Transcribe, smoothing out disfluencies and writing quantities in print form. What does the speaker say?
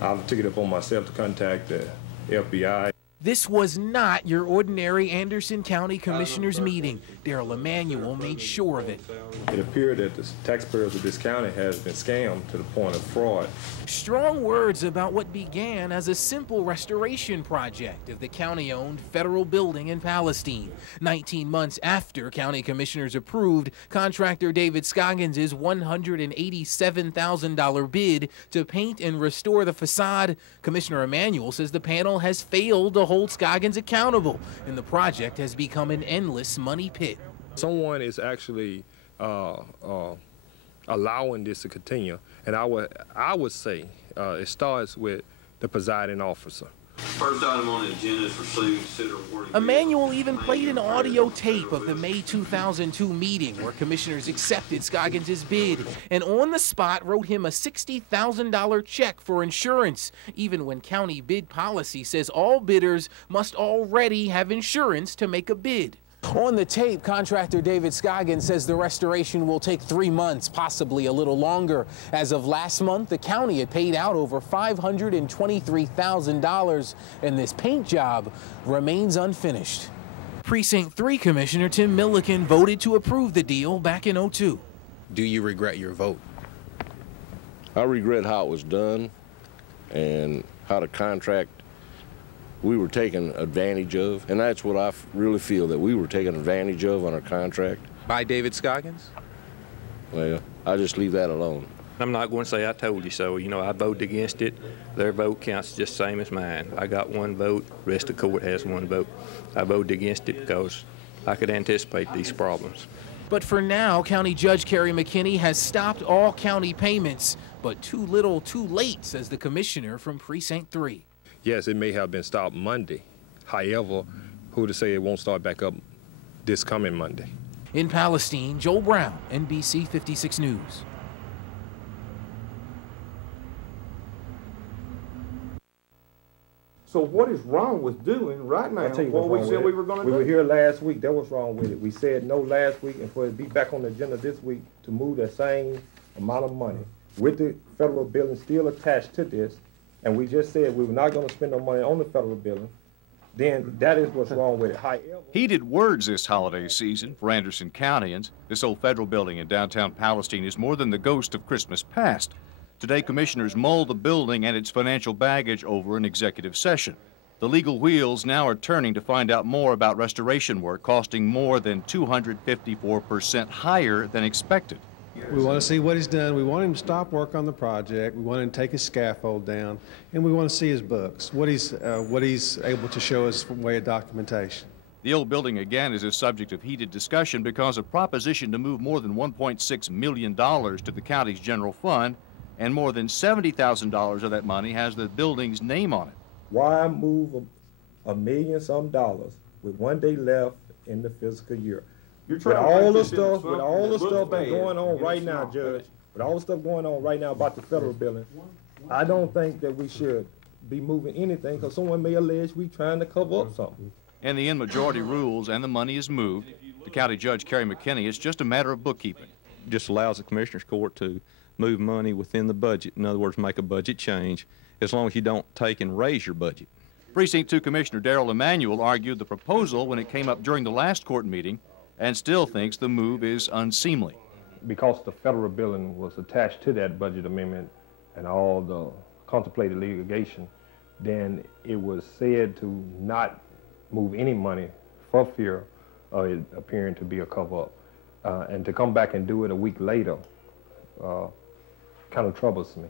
I took it upon myself to contact the FBI. This was not your ordinary Anderson County Commissioners meeting. Darrell Emanuel made sure of it. It appeared that the taxpayers of this county has been scammed to the point of fraud. Strong words about what began as a simple restoration project of the county-owned federal building in Palestine. 19 months after county commissioners approved contractor David Scoggins' $187,000 bid to paint and restore the facade, Commissioner Emanuel says the panel has failed to hold Scoggins accountable, and the project has become an endless money pit. Someone is actually allowing this to continue, and I would say it starts with the presiding officer. First item on the agenda is consider awarding. Emanuel even played an audio tape of the May 2002 meeting where commissioners accepted Scoggins' bid and on the spot wrote him a $60,000 check for insurance, even when county bid policy says all bidders must already have insurance to make a bid. On the tape, contractor David Scoggins says the restoration will take 3 months, possibly a little longer. As of last month, the county had paid out over $523,000, and this paint job remains unfinished. Precinct 3 Commissioner Tim Milliken voted to approve the deal back in '02. Do you regret your vote? I regret how it was done and how the contract we were taken advantage of, and that's what I really feel, that we were taken advantage of on our contract. By David Scoggins? Well, I just leave that alone. I'm not going to say I told you so. You know, I voted against it. Their vote counts just the same as mine. I got 1 vote, the rest of the court has 1 vote. I voted against it because I could anticipate these problems. But for now, County Judge Kerry McKinney has stopped all county payments, but too little, too late, says the commissioner from Precinct 3. Yes, it may have been stopped Monday. However, who to say it won't start back up this coming Monday? In Palestine, Joel Brown, NBC 56 News. So what is wrong with doing right now what we said we were going to do? We were here last week. That was wrong with it. We said no last week, and for it to be back on the agenda this week to move that same amount of money with the federal building still attached to this, and we just said we were not going to spend no money on the federal building, then that is what's wrong with it. However, heated words this holiday season for Anderson Countyans. This old federal building in downtown Palestine is more than the ghost of Christmas past. Today, commissioners mull the building and its financial baggage over an executive session. The legal wheels now are turning to find out more about restoration work costing more than 254% higher than expected. We want to see what he's done. We want him to stop work on the project. We want him to take his scaffold down, and we want to see his books, what he's able to show us from way of documentation. The old building again is a subject of heated discussion because a proposition to move more than $1.6 million to the county's general fund, and more than $70,000 of that money has the building's name on it. why move $1 million some with 1 day left in the fiscal year? With all the stuff going on right now, Judge, with all the stuff going on right now about the federal building, I don't think that we should be moving anything because someone may allege we trying to cover up something. And the in-majority rules and the money is moved. The county judge, Kerry McKinney, it's just a matter of bookkeeping. Just allows the Commissioner's Court to move money within the budget. In other words, make a budget change, as long as you don't take and raise your budget. Precinct 2 Commissioner Darrell Emanuel argued the proposal when it came up during the last court meeting and still thinks the move is unseemly. Because the federal building was attached to that budget amendment and all the contemplated litigation, then it was said to not move any money for fear of it appearing to be a cover-up. And to come back and do it a week later kind of troubles me.